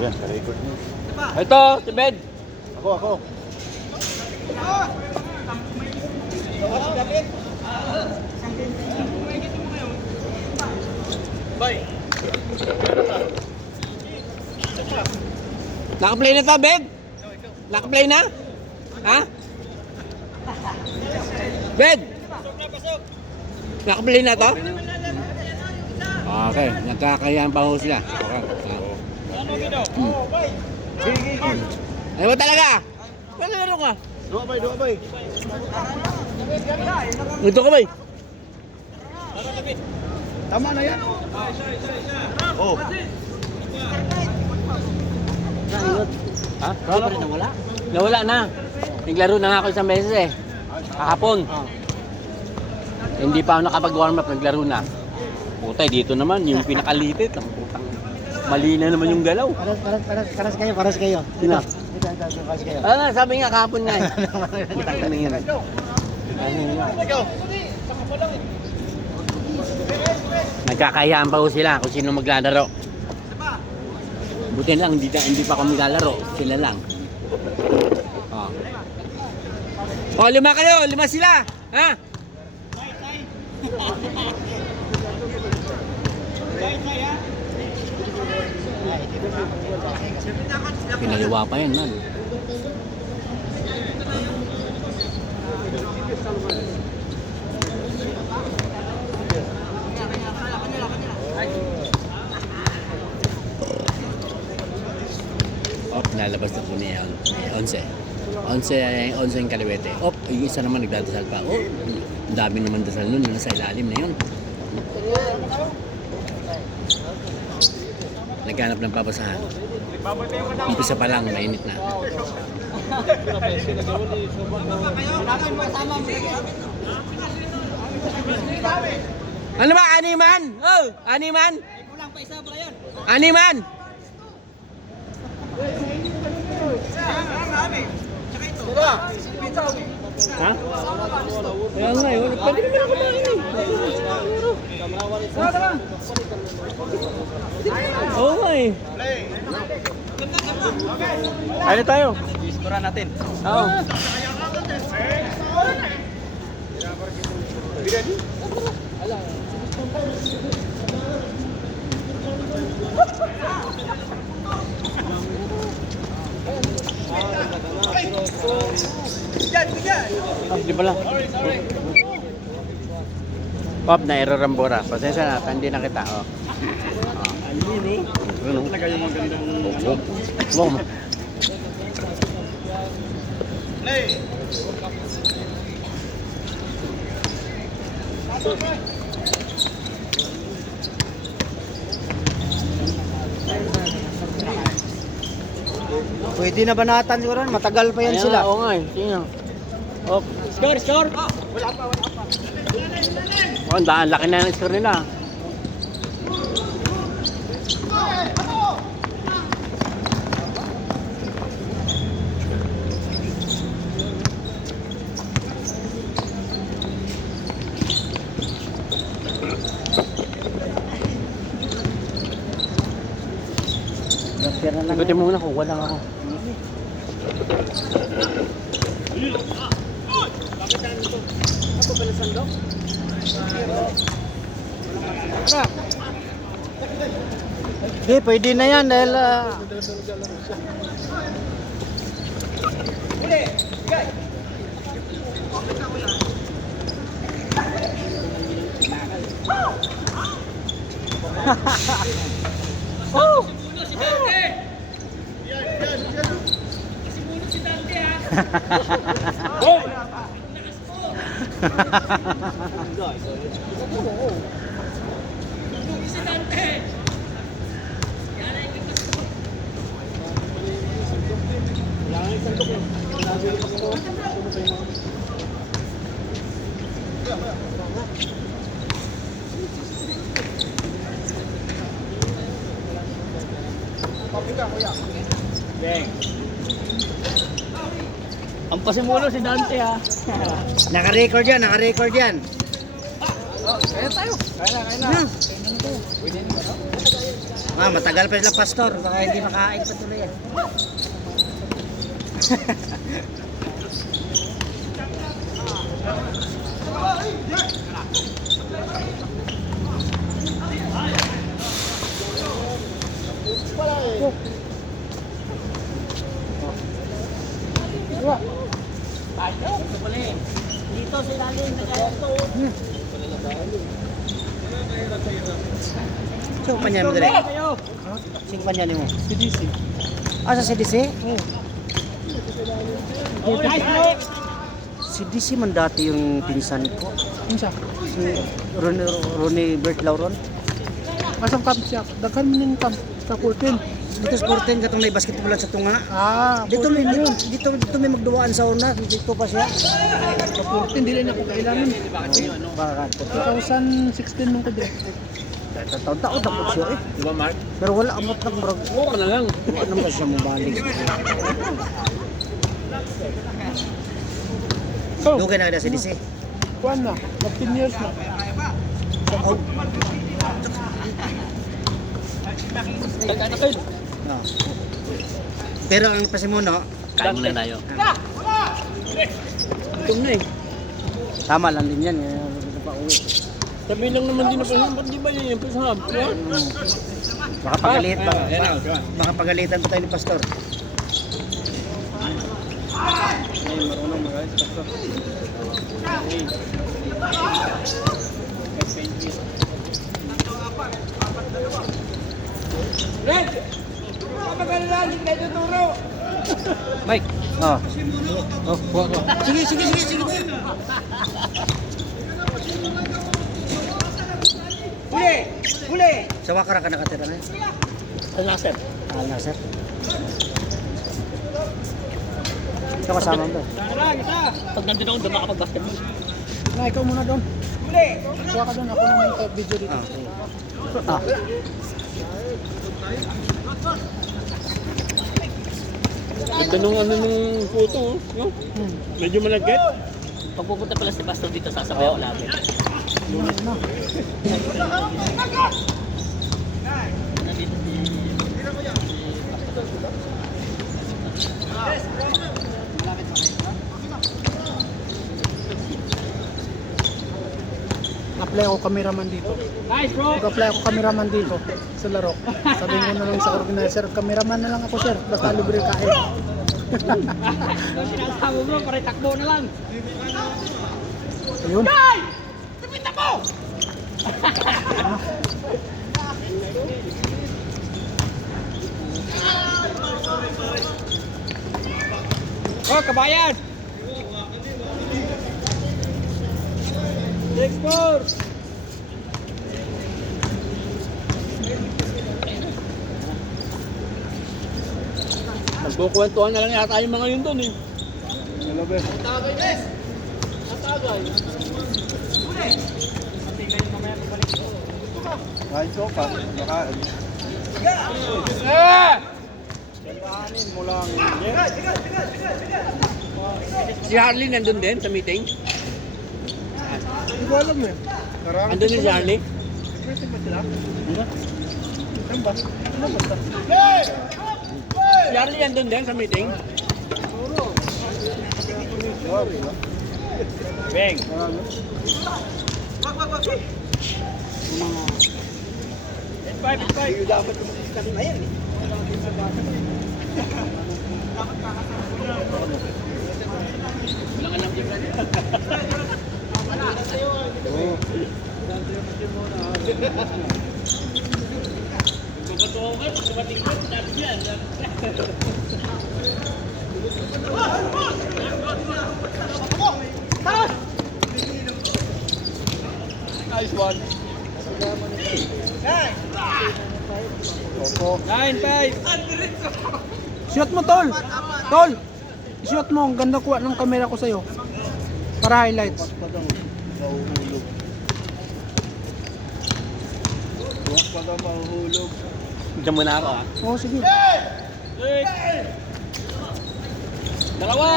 Yan, ka-record mo. Ito, si Ben. Ako. Naka-play na to, Ben? Naka-play na? Ha? Ben? Naka-play na to? Okay, nagkakayaan pa ho sila. Okay. Ano ba talaga? Ano ka? Doa bay. Ito ka ba? Tama na yan. Oh. Ha? Nawala na. Naglaro na nga ako isang beses eh. Kahapon. Hindi pa ako nakapag-warm up, naglaro na. Putay, dito naman, yung pinakalitit. Ang putang. Mali na naman yung galaw. Paras kayo. Sino? Paras kayo. Sabi nga kahapon nga eh. Putang na yan. Nagkakayaan pa ho sila kung sino maglalaro. Buti lang, hindi pa kami lalaro. Sila lang. Oh, 5 kayo, 5 sila. Ha? Pinaliwa pa yan, man. Lalabas na po ni 11 yung kaliwete. Yung isa naman nagdadasal pa. Ang dami naman dasal nun. Nasa ilalim na yun. Naghanap ng pabasahan. Umpisa pa lang, mainit na. Ano ba? Animan? Oh, animan? Animan? Ha? Kaya nga yun. Pwede naman ako kumain eh. Oo nga eh. Kaya tayo. Iskuran natin. Oo. Di ba lang? Pop, na-error-rambora. Pasensya na, hindi na kita. Ano? Talaga yung magandang... Wow. Pwede na banatan siguro, matagal pa yan Ayan, sila. Oo nga eh. Sino? Op. Score! Wala pa. Ang laki na ng score nila. Ikutin mo muna kung wala ako. Okay, pwede na yan dahil Oh! ang pasimulo si Dante ha. Naka-record yan, naka-record yan. Kaya tayo. Kaya na. Hmm. Matagal pa sila pastor. Baka hindi makain pa tuloy yan. Dito sa ilalim na kaya ito. Sino pa niya mo dali? Sino pa niya mo? CDC. Sa CDC? CDC man dati yung pinsan ko. Unsa? Si Ronnie Bert Lauron. Asang camp siya? Daghan mo ning camp sa 14. Dito sa 14 katong may basketball sa tunga. Dito Dito may magduwaan sa una. Dito pa siya. sa 14 dili na ko kailangan. Bakit? 2016 nung ko dire. Taon-taon tapos siya eh. Di ba, Mark? Pero wala amot ng bro. Oo na lang. Wala naman siya mabalik. Dugay na kada sa CDC. Kuan na, 15 years na. Tagkana kayo. No. Pero ang pasimuno, Kain muna tayo. Ito na eh. tama lang din yan. Hindi pa uwi. Sabi lang naman din na pasahab. Ba't di ba yan yung pasahab? Baka pagalitan pa tayo ni Pastor. Mike. Oh. Kuha ko. Sige. Huli. Sa Wakara ka nakatira na? Ano na, sir? Nasir. Ito kasama mo. Pag nandun ako, doon makapag-basketball. Na, ikaw muna doon. Kuha ka doon, ako naman yung video dito. Ah. Ganda nung ano nung photo, no? Medyo malagkit. Pag pupunta pala si Pastor dito, sasabay ako lagi. Apply ako cameraman dito. Nice, bro! Mag-apply ako cameraman dito sa laro. Sabihin ko na lang sa organizer, cameraman na lang ako sir, basta libre kain. Sinasama bro, pare takbo na lang. Ayun. Oh, kabayan! Export! Magkukwentuhan na lang yata yung mga yun doon eh. Kain sopa, nakain. Si Harley nandun din sa meeting? Hindi ko alam eh. Andun din si Harley? Pwede ba sila? Ano ba? Ano ba? Si Harley andun din sa meeting? Beng! Five. Dapat kasi na yan eh. Walang alam din yan. Bubatuhan ka, pag dumating ka, sinabi yan. Nice one. Opo. 9-5! Shoot mo tol. Tol. Shoot mo, ang ganda kuha ng camera ko sa'yo. Para highlights. Diyan muna ako ah. Oo, sige. Dalawa!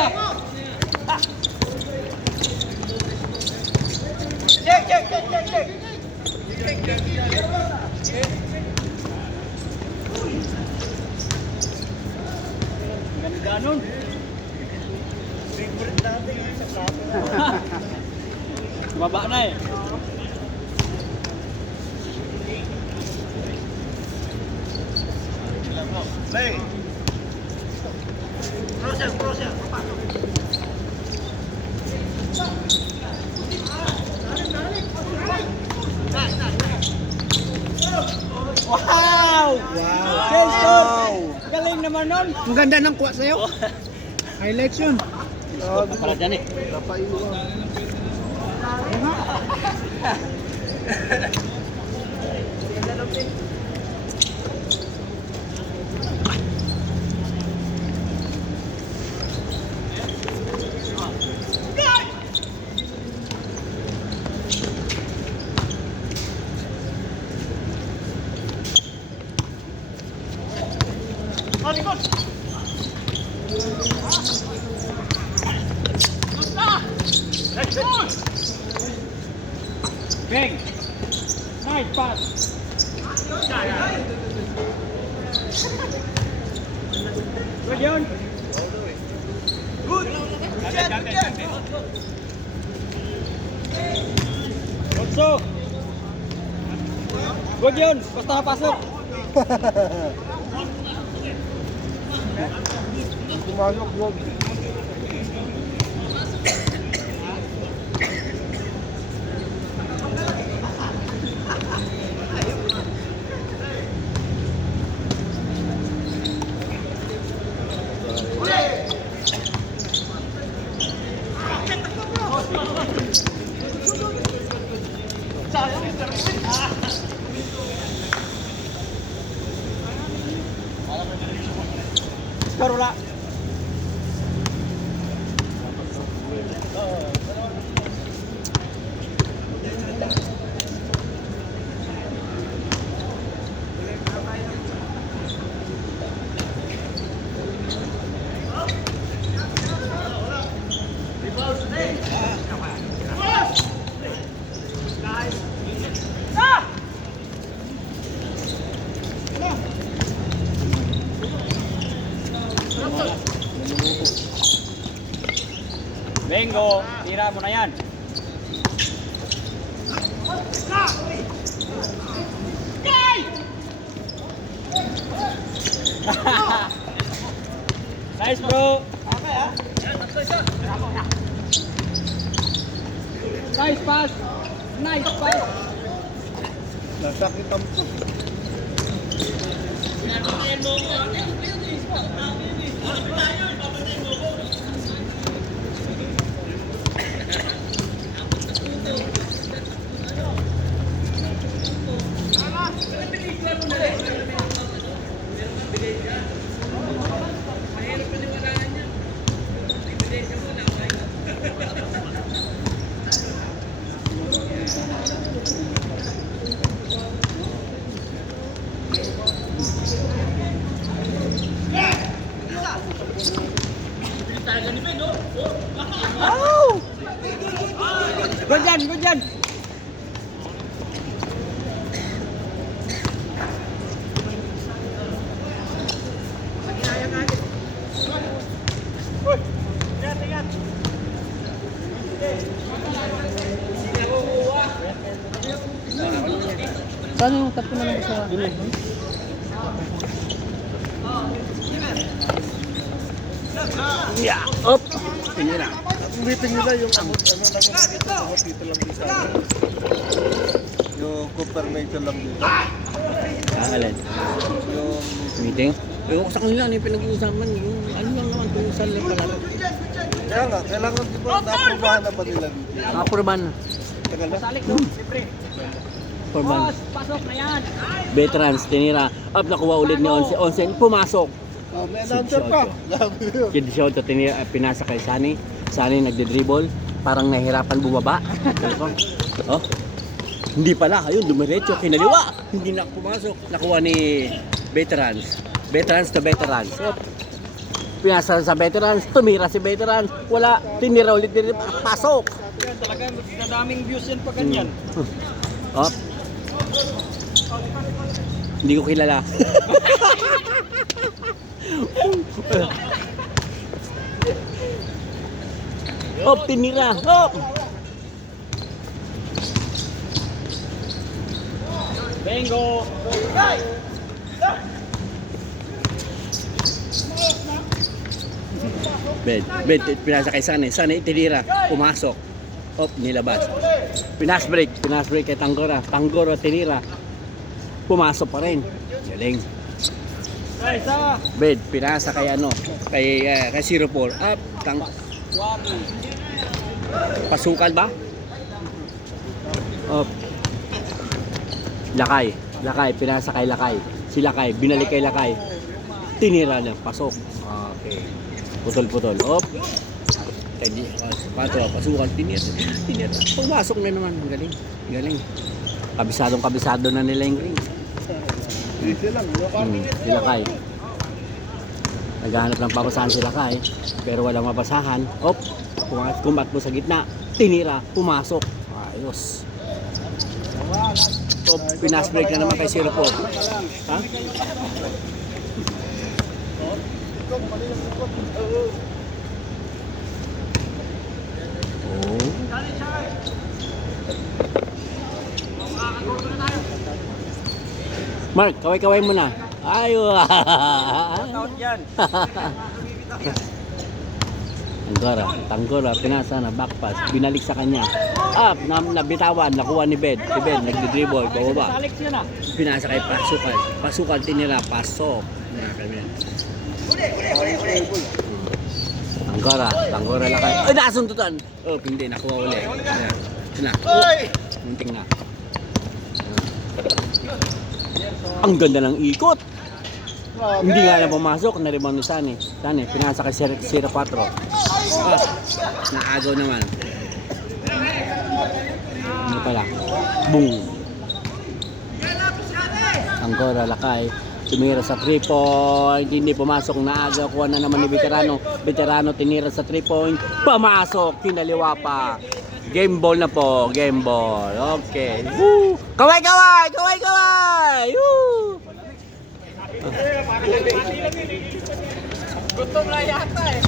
Ganon. Baba na eh. Wow! Wow! Galing naman nun. Ang ganda ng kuha sa'yo. Highlights yun. Para dyan eh. Bang! Nice pass! Good yun! Good! Otso! Good yun! Basta napasok! Pumasok, Bob. Karula! Bengo, tira mo na yan. Nice bro. Nice pass. Nice pass. Nasakit ang Good yan, good yan. Saan yung tap ko na lang sa dulo? Yeah, up. Tinira. Ulitin nila yung ano lang yung dito lang isa. Yung confirmation lang dito. Alin? Yung Meeting? Ewan ko sa kanila, ano yung pinag-uusapan? Yung ano lang naman, kung saan lang pala. kaya nga, kailangan di ba naprobahan na ba nila dito? Kurban. Tagal na. Salik no, siyempre. Kurban. Boss, pasok na yan. Veterans, tinira. Up, nakuha ulit ni Onsen. Onsen, pumasok. Oh, may announcer pa. Grabe yun. Kid Shot, tinira, pinasa kay Sunny. Sunny nagde-dribble. Parang nahihirapan bumaba. Oh. Hindi pala, ayun, dumiretso, kinaliwa. Hindi na pumasok. Nakuha ni Veterans. Veterans to Veterans. So, pinasa sa Veterans, tumira si Veterans. Wala, tinira ulit din. Pasok. Yan, talaga madaming views yan pag ganyan. Oh. Hindi ko kilala. Op, tinira. Op. Bingo! Bed, pinasa kay Sanay. Sanay, tinira. Pumasok. Op, nilabas. Pinas break kay Tanggora. Tanggora, tinira. Pumasok pa rin. Galing. Bed, pinasa kay ano, kay 04. Up, pasukan ba? Up. Lakay, pinasa kay Lakay. Si Lakay, binalik kay Lakay. Tinira lang, pasok. Okay. Putol. Op. Pasukan, tinira. Pumasok na naman. Galing. Kabisado na nila yung ring. Sila Kay. Naghahanap ng papasahan sila Kay. Pero walang mapasahan. Op. Kumakbo sa gitna. Tinira. Pumasok. Ayos. Op. Pinasbreak na naman kay 04. Ha? Oh. Mark, kaway-kaway mo na. Ayo. Tanggora, pinasa na, backpass, binalik sa kanya. Up, nabitawan, nakuha ni Ben. Si Ben, nagdi-dribble, bababa. Pinasa kay Pasukan, tinira, pasok. Tanggora lang kayo. Ay, nasundutan! Oh, hindi, nakuha ulit. Munting na. Ang ganda ng ikot. Hindi nga na pumasok, na-rebound ni Sane. Pinasa kay 04. Naagaw naman. Ano pala? Boom! Tanggora, lakay. Tumira sa 3 point, hindi pumasok, naagaw, kuha na naman ni Veterano, tinira sa 3 point, pumasok, kinaliwa pa. Game ball na po, game ball. Okay. Woo! Kaway! Woo! Gutom na yata eh.